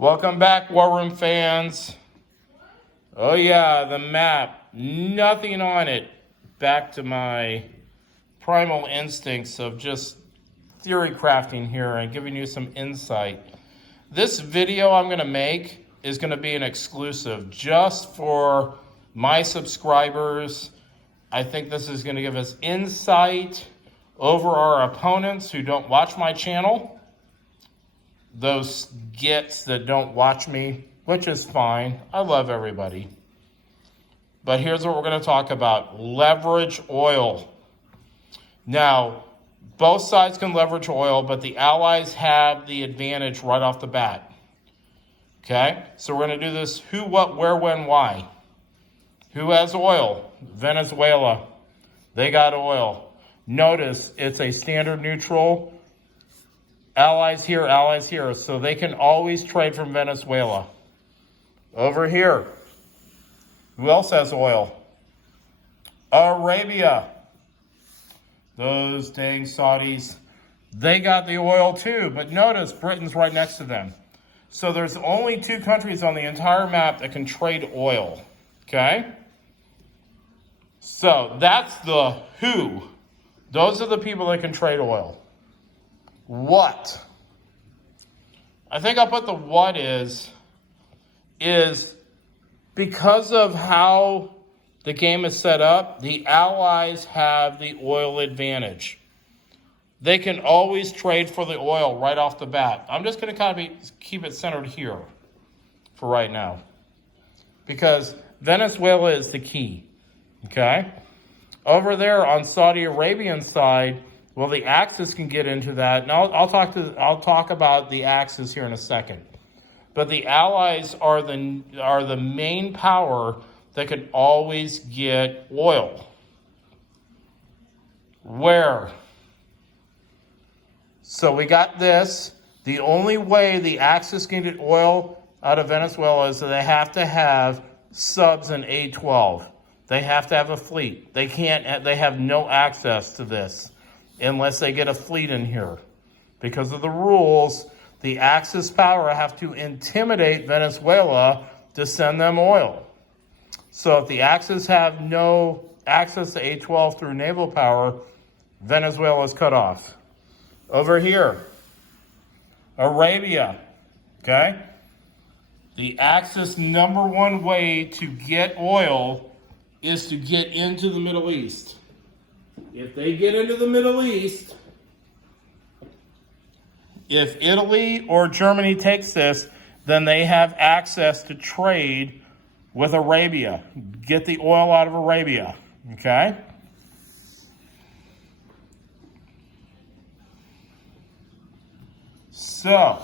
Welcome back, War Room fans. Oh yeah, the map, nothing on it. Back to my primal instincts of just theory crafting here and giving you some insight. This video I'm gonna make is gonna be an exclusive just for my subscribers. I think this is gonna give us insight over our opponents who don't watch my channel. Those gets that don't watch me, which is fine. I love everybody. But here's what we're going to talk about. Leverage oil. Now, both sides can leverage oil, but the Allies have the advantage right off the bat. Okay? So we're going to do this who, what, where, when, why. Who has oil? Venezuela. They got oil. Notice it's a standard neutral. Allies here, so they can always trade from Venezuela. Over here, who else has oil? Arabia. Those dang Saudis, they got the oil too, but notice Britain's right next to them. So there's only two countries on the entire map that can trade oil, okay? So that's the who. Those are the people that can trade oil. What? I think I'll put the what is because of how the game is set up, the Allies have the oil advantage. They can always trade for the oil right off the bat. I'm just going to keep it centered here for right now because Venezuela is the key, okay? Over there on Saudi Arabian side, well, the Axis can get into that, and I'll talk about the Axis here in a second. But the Allies are the main power that can always get oil. Where? So we got this. The only way the Axis can get oil out of Venezuela is that they have to have subs in A12. They have to have a fleet. They have no access to this unless they get a fleet in here. Because of the rules, the Axis power have to intimidate Venezuela to send them oil. So if the Axis have no access to A12 through naval power, Venezuela is cut off. Over here, Arabia, okay? The Axis #1 way to get oil is to get into the Middle East. If they get into the Middle East, if Italy or Germany takes this, then they have access to trade with Arabia. Get the oil out of Arabia, okay? So,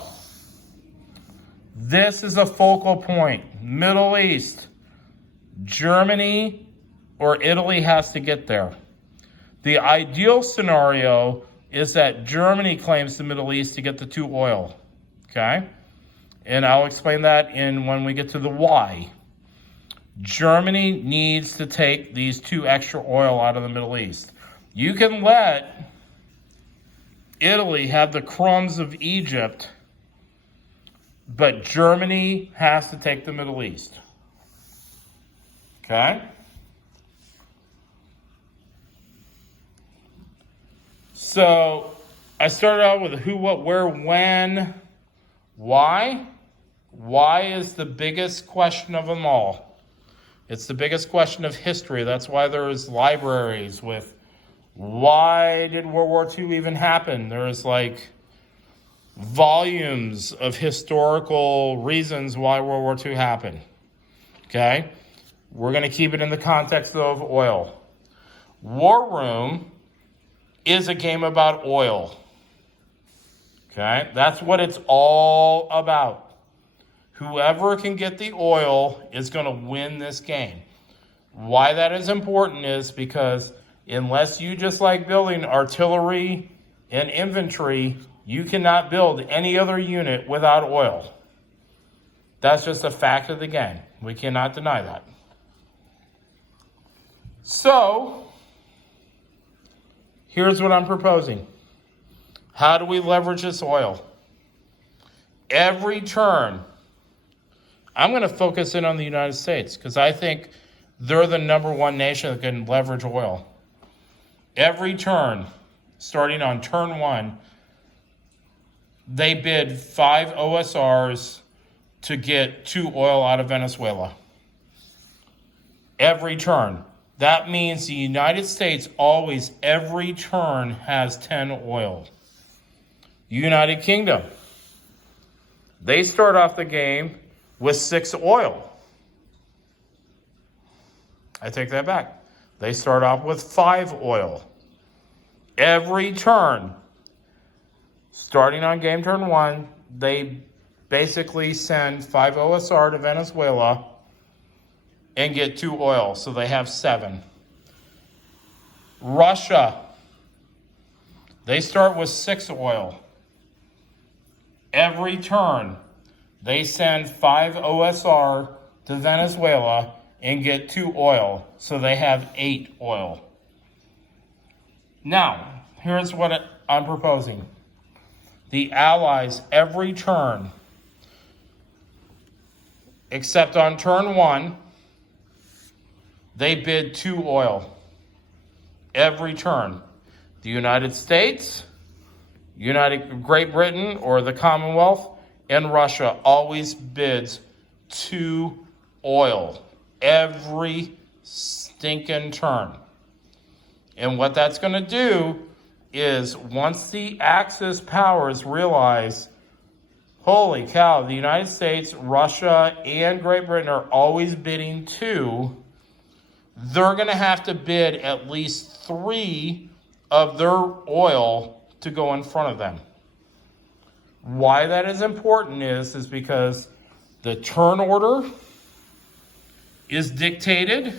this is a focal point. Middle East. Germany or Italy has to get there. The ideal scenario is that Germany claims the Middle East to get the two oil, okay? And I'll explain that when we get to the why. Germany needs to take these two extra oil out of the Middle East. You can let Italy have the crumbs of Egypt, but Germany has to take the Middle East, okay? So I started out with who, what, where, when, why. Why is the biggest question of them all. It's the biggest question of history. That's why there's libraries with why did World War II even happen? There's like volumes of historical reasons why World War II happened. Okay? We're going to keep it in the context of oil. War Room is a game about oil. Okay? That's what it's all about. Whoever can get the oil is going to win this game. Why that is important is because unless you just like building artillery and infantry, you cannot build any other unit without oil. That's just a fact of the game. We cannot deny that. So, here's what I'm proposing. How do we leverage this oil? Every turn, I'm going to focus in on the United States because I think they're the number one nation that can leverage oil. Every turn, starting on turn 1, they bid 5 OSRs to get 2 oil out of Venezuela. Every turn. That means the United States always, every turn, has 10 oil. United Kingdom. They start off the game with 6 oil. I take that back. They start off with 5 oil. Every turn, starting on game turn 1, they basically send 5 OSR to Venezuela and get 2 oil, so they have 7. Russia, they start with 6 oil. Every turn, they send 5 OSR to Venezuela and get 2 oil, so they have 8 oil. Now, here's what I'm proposing. The Allies, every turn, except on turn 1, they bid 2 oil. Every turn. The United States, Great Britain, or the Commonwealth, and Russia always bids 2 oil. Every stinking turn. And what that's going to do is once the Axis powers realize, holy cow, the United States, Russia, and Great Britain are always bidding 2, they're going to have to bid at least 3 of their oil to go in front of them. Why that is important is because the turn order is dictated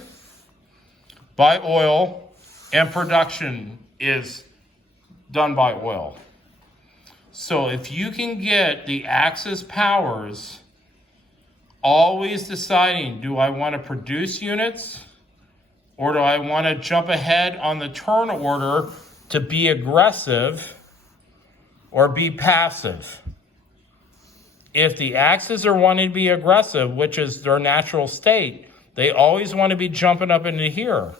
by oil and production is done by oil. So if you can get the Axis powers always deciding, do I want to produce units or do I want to jump ahead on the turn order to be aggressive or be passive? If the Axis are wanting to be aggressive, which is their natural state, they always want to be jumping up into here.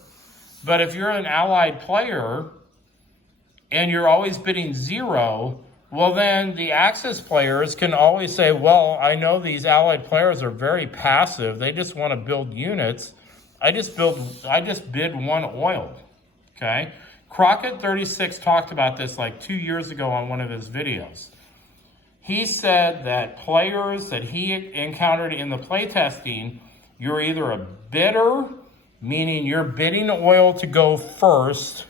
But if you're an allied player and you're always bidding 0, well then the Axis players can always say, well, I know these allied players are very passive. They just want to build units. I just bid 1 oil, okay? Crockett36 talked about this like 2 years ago on one of his videos. He said that players that he encountered in the playtesting, you're either a bidder, meaning you're bidding oil to go first,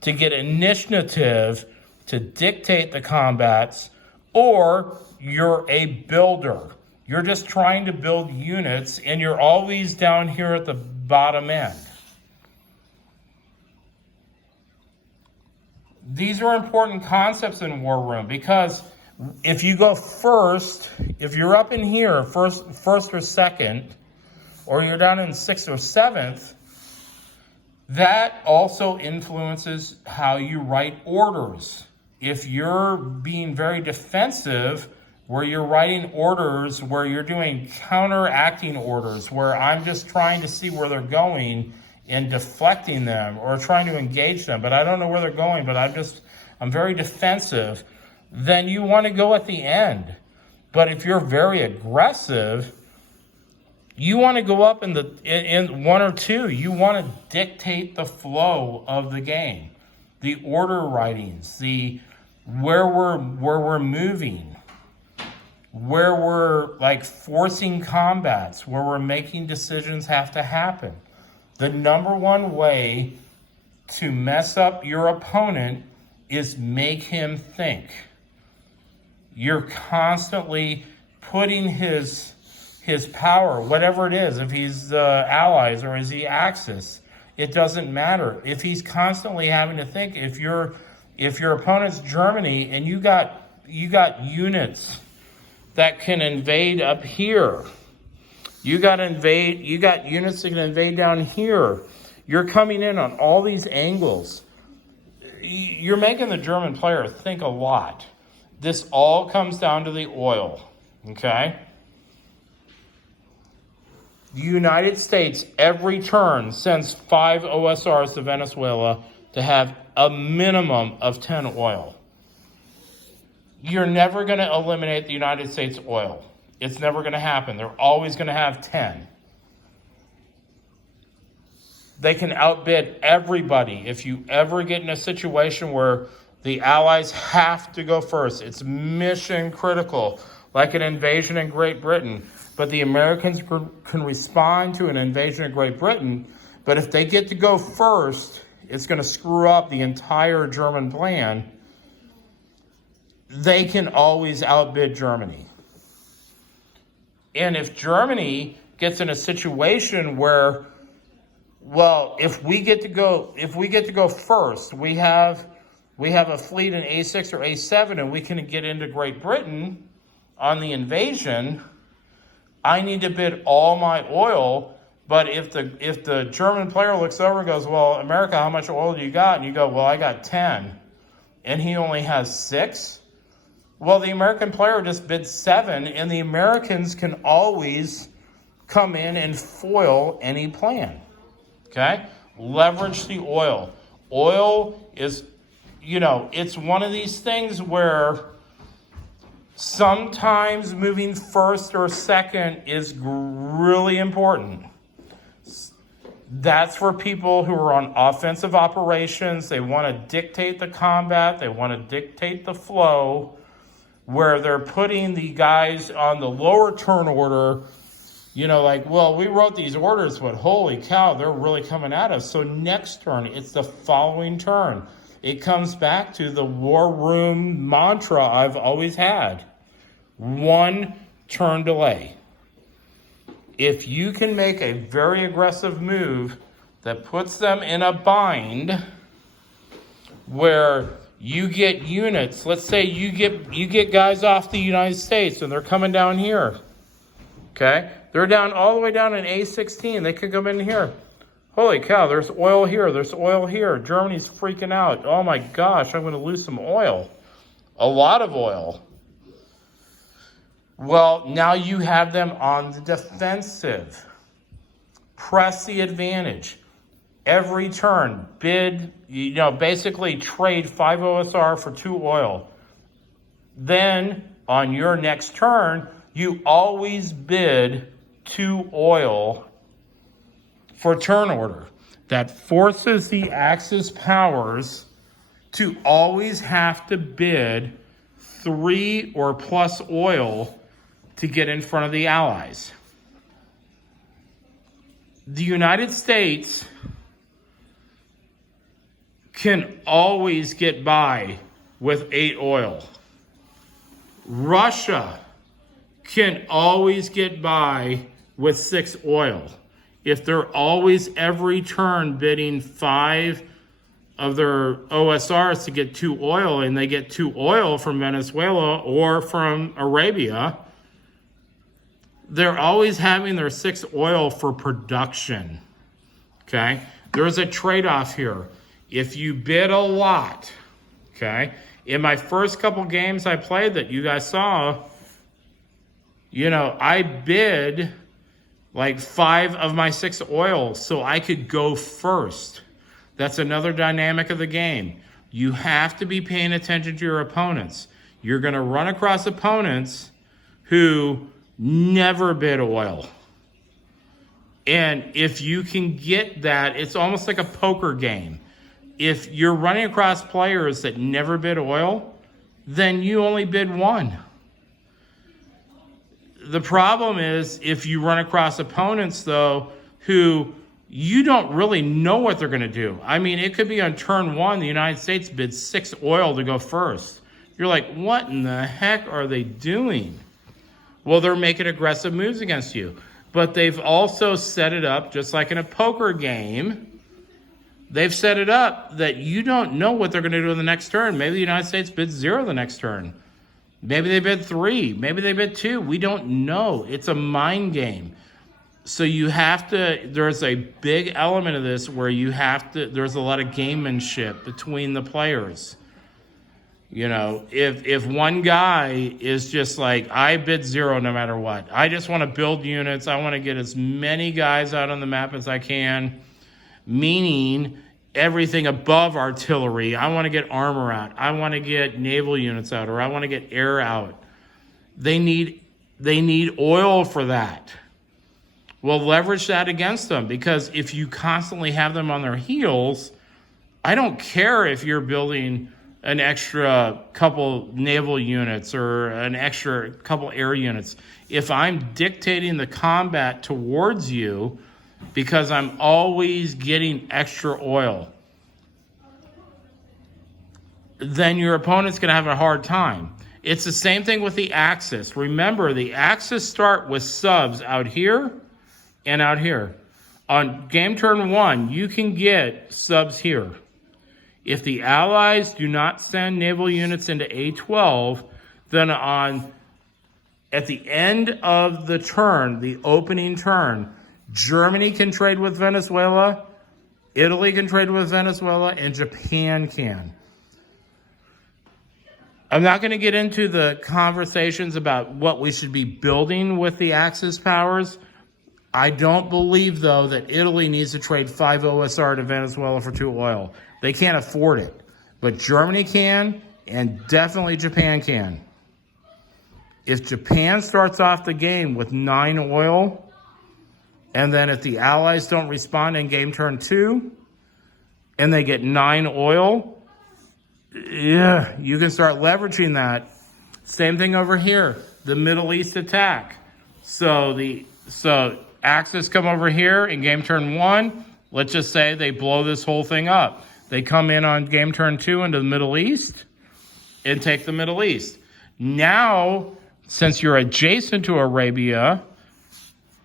to get initiative, to dictate the combats, or you're a builder. You're just trying to build units, and you're always down here at the bottom end. These are important concepts in War Room because if you go first, if you're up in here, first or second, or you're down in 6th or 7th, that also influences how you write orders. If you're being very defensive, where you're writing orders, where you're doing counteracting orders, where I'm just trying to see where they're going and deflecting them or trying to engage them, but I don't know where they're going, but I'm very defensive, then you want to go at the end. But if you're very aggressive, you want to go up in 1 or 2. You want to dictate the flow of the game, the order writings, the where we're moving, where we're like forcing combats, where we're making decisions have to happen. The number one way to mess up your opponent is make him think. You're constantly putting his power, whatever it is, if he's allies or is he Axis, it doesn't matter. If he's constantly having to think, if your opponent's Germany and you got units that can invade up here, you got units that can invade down here, you're coming in on all these angles, you're making the German player think a lot. This all comes down to the oil, okay? The United States, every turn, sends 5 OSRs to Venezuela to have a minimum of 10 oil. You're never going to eliminate the United States oil. It's never going to happen. They're always going to have 10. They can outbid everybody. If you ever get in a situation where the Allies have to go first, it's mission critical, like an invasion in Great Britain. But the Americans can respond to an invasion of Great Britain. But if they get to go first, it's going to screw up the entire German plan. They can always outbid Germany. And if Germany gets in a situation where, well, if we get to go first, we have a fleet in A6 or A7, and we can get into Great Britain on the invasion, I need to bid all my oil. But if the German player looks over and goes, well, America, how much oil do you got? And you go, well, I got 10. And he only has 6. Well, the American player just bid 7, and the Americans can always come in and foil any plan. Okay? Leverage the oil. Oil is, it's one of these things where sometimes moving first or second is really important. That's for people who are on offensive operations. They want to dictate the combat. They want to dictate the flow, where they're putting the guys on the lower turn order, like, well, we wrote these orders, but holy cow, they're really coming at us. So next turn, it's the following turn. It comes back to the war room mantra I've always had. 1 turn delay. If you can make a very aggressive move that puts them in a bind where you get units, let's say you get guys off the United States and they're coming down here, okay? They're down all the way down in A16. They could come in here. Holy cow, there's oil here. There's oil here. Germany's freaking out. Oh my gosh, I'm going to lose some oil. A lot of oil. Well, now you have them on the defensive. Press the advantage. Every turn, bid, basically trade 5 OSR for 2 oil. Then, on your next turn, you always bid 2 oil for turn order. That forces the Axis powers to always have to bid 3 or plus oil to get in front of the Allies. The United States can always get by with 8 oil. Russia can always get by with 6 oil. If they're always every turn bidding 5 of their OSRs to get 2 oil, and they get 2 oil from Venezuela or from Arabia, they're always having their 6 oil for production. Okay? There's a trade-off here. If you bid a lot, okay? In my first couple games I played that you guys saw, I bid like 5 of my 6 oil so I could go first. That's another dynamic of the game. You have to be paying attention to your opponents. You're going to run across opponents who never bid oil. And if you can get that, it's almost like a poker game. If you're running across players that never bid oil, then you only bid 1. The problem is if you run across opponents, though, who you don't really know what they're going to do. I mean, it could be on turn 1, the United States bids 6 oil to go first. You're like, what in the heck are they doing? Well, they're making aggressive moves against you. But they've also set it up, just like in a poker game, they've set it up that you don't know what they're going to do in the next turn. Maybe the United States bids 0 the next turn. Maybe they bid 3. Maybe they bid 2. We don't know. It's a mind game. So you have to, there's a big element of this where you have to, there's a lot of gamemanship between the players. You know, if one guy is just like, I bid 0 no matter what. I just want to build units. I want to get as many guys out on the map as I can, meaning everything above artillery. I want to get armor out. I want to get naval units out, or I want to get air out. They need oil for that. Well, leverage that against them, because if you constantly have them on their heels, I don't care if you're building an extra couple naval units or an extra couple air units. If I'm dictating the combat towards you because I'm always getting extra oil, then your opponent's going to have a hard time. It's the same thing with the Axis. Remember, the Axis start with subs out here and out here. On game turn 1, you can get subs here. If the Allies do not send naval units into A12, then at the end of the turn, the opening turn, Germany can trade with Venezuela, Italy can trade with Venezuela, and Japan can. I'm not going to get into the conversations about what we should be building with the Axis powers. I don't believe, though, that Italy needs to trade 5 OSR to Venezuela for 2 oil. They can't afford it. But Germany can, and definitely Japan can. If Japan starts off the game with 9 oil, and then if the Allies don't respond in game turn 2, and they get 9 oil, yeah, you can start leveraging that. Same thing over here, the Middle East attack. So Axis come over here in game turn 1. Let's just say they blow this whole thing up. They come in on game turn 2 into the Middle East and take the Middle East. Now, since you're adjacent to Arabia,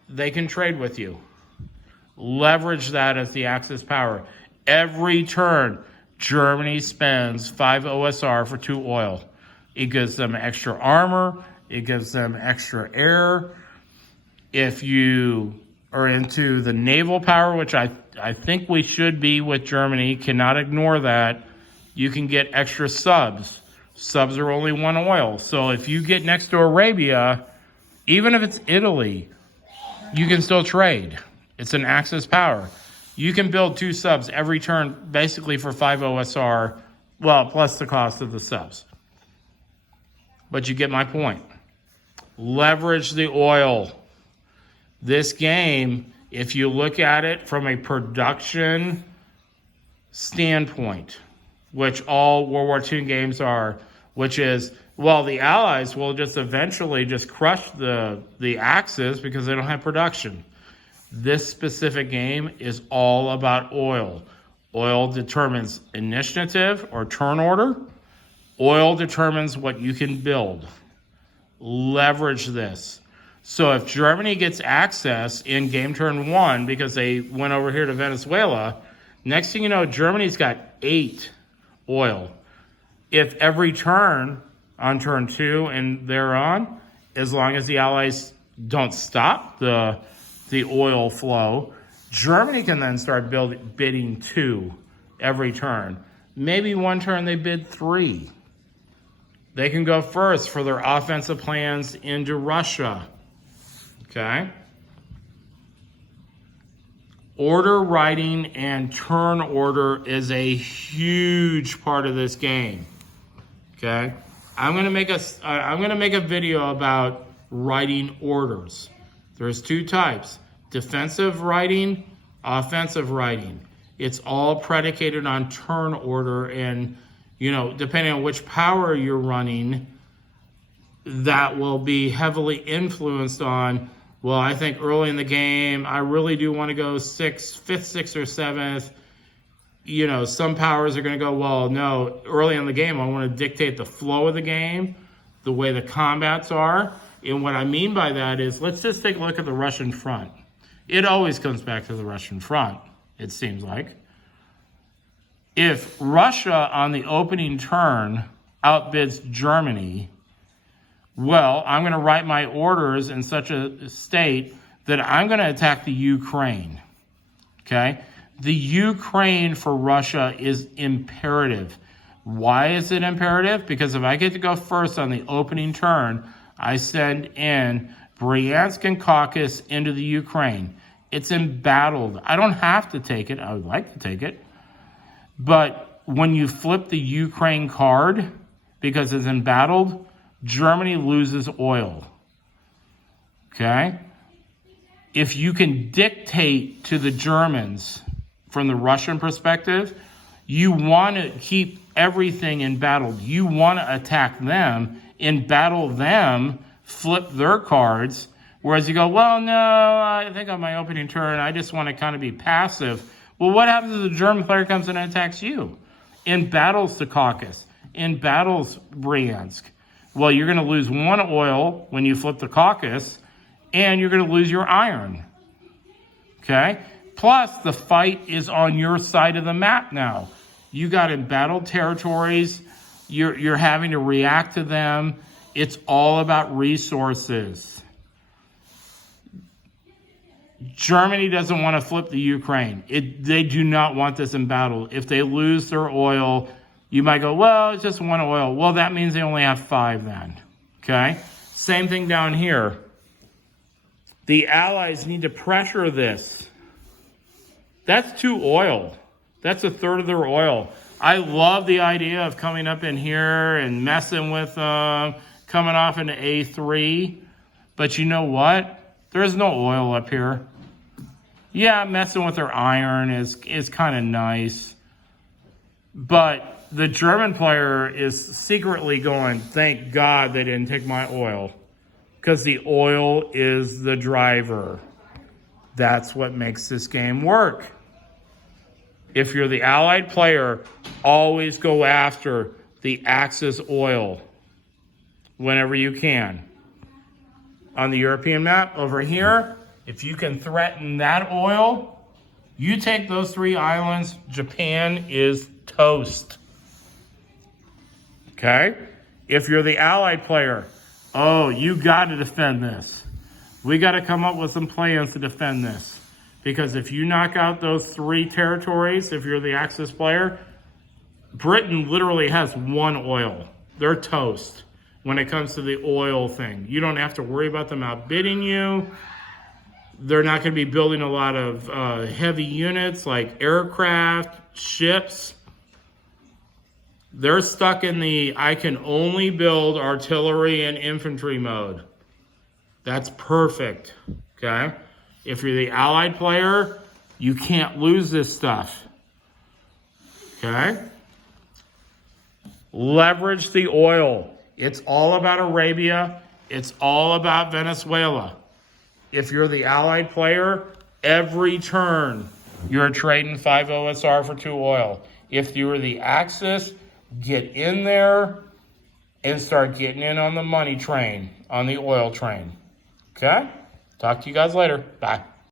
they can trade with you. Leverage that as the Axis power. Every turn, Germany spends 5 OSR for 2 oil. It gives them extra armor. It gives them extra air. If you are into the naval power, which I think we should be with Germany, cannot ignore that, you can get extra subs. Subs are only 1 oil. So if you get next to Arabia, even if it's Italy, you can still trade. It's an Axis power. You can build 2 subs every turn, basically for 5 OSR, well, plus the cost of the subs. But you get my point. Leverage the oil. This game, if you look at it from a production standpoint, which all World War II games are, which is, well, the Allies will just eventually just crush the Axis because they don't have production. This specific game is all about oil. Oil determines initiative or turn order. Oil determines what you can build. Leverage this. So if Germany gets access in game turn 1 because they went over here to Venezuela, next thing you know, Germany's got 8 oil. If every turn on turn 2 and thereon, as long as the Allies don't stop the oil flow, Germany can then start bidding 2 every turn. Maybe one turn they bid 3. They can go first for their offensive plans into Russia. Okay? Order writing and turn order is a huge part of this game. Okay? I'm gonna make a video about writing orders. There's 2 types: defensive writing, offensive writing. It's all predicated on turn order, and depending on which power you're running, that will be heavily influenced on, well, I think early in the game, I really do want to go 5th, 6th, or 7th. Some powers are going to go, well, no, early in the game, I want to dictate the flow of the game, the way the combats are. And what I mean by that is, let's just take a look at the Russian front. It always comes back to the Russian front, it seems like. If Russia on the opening turn outbids Germany, well, I'm going to write my orders in such a state that I'm going to attack the Ukraine. Okay? The Ukraine for Russia is imperative. Why is it imperative? Because if I get to go first on the opening turn, I send in Bryansk and Caucasus into the Ukraine. It's embattled. I don't have to take it. I would like to take it. But when you flip the Ukraine card, because it's embattled, Germany loses oil. Okay? If you can dictate to the Germans from the Russian perspective, you want to keep everything embattled. You want to attack them, embattle them, flip their cards. Whereas you go, well, no, I think on my opening turn, I just want to kind of be passive. Well, what happens if the German player comes in and attacks you? Embattles the Caucasus, embattles Bryansk. Well, you're going to lose one oil when you flip the Caucasus, and you're going to lose your iron. Okay? Plus, the fight is on your side of the map now. You got embattled territories. You're having to react to them. It's all about resources. Germany doesn't want to flip the Ukraine. They do not want this embattled. If they lose their oil, you might go, well, it's just one oil. Well, that means they only have 5 then. Okay? Same thing down here. The Allies need to pressure this. That's 2 oil. That's a third of their oil. I love the idea of coming up in here and messing with them, coming off into A3. But you know what? There's no oil up here. Yeah, messing with their iron is kind of nice. But the German player is secretly going, thank God they didn't take my oil. Because the oil is the driver. That's what makes this game work. If you're the Allied player, always go after the Axis oil whenever you can. On the European map over here, if you can threaten that oil, you take those 3 islands, Japan is toast. Okay? If you're the Allied player, oh, you got to defend this. We got to come up with some plans to defend this. Because if you knock out those 3 territories, if you're the Axis player, Britain literally has 1 oil. They're toast when it comes to the oil thing. You don't have to worry about them outbidding you. They're not going to be building a lot of heavy units like aircraft, ships. They're stuck in the I can only build artillery and infantry mode. That's perfect, okay? If you're the Allied player, you can't lose this stuff, okay? Leverage the oil. It's all about Arabia. It's all about Venezuela. If you're the Allied player, every turn you're trading 5 OSR for 2 oil. If you were the Axis, get in there and start getting in on the money train, on the oil train. Okay? Talk to you guys later. Bye.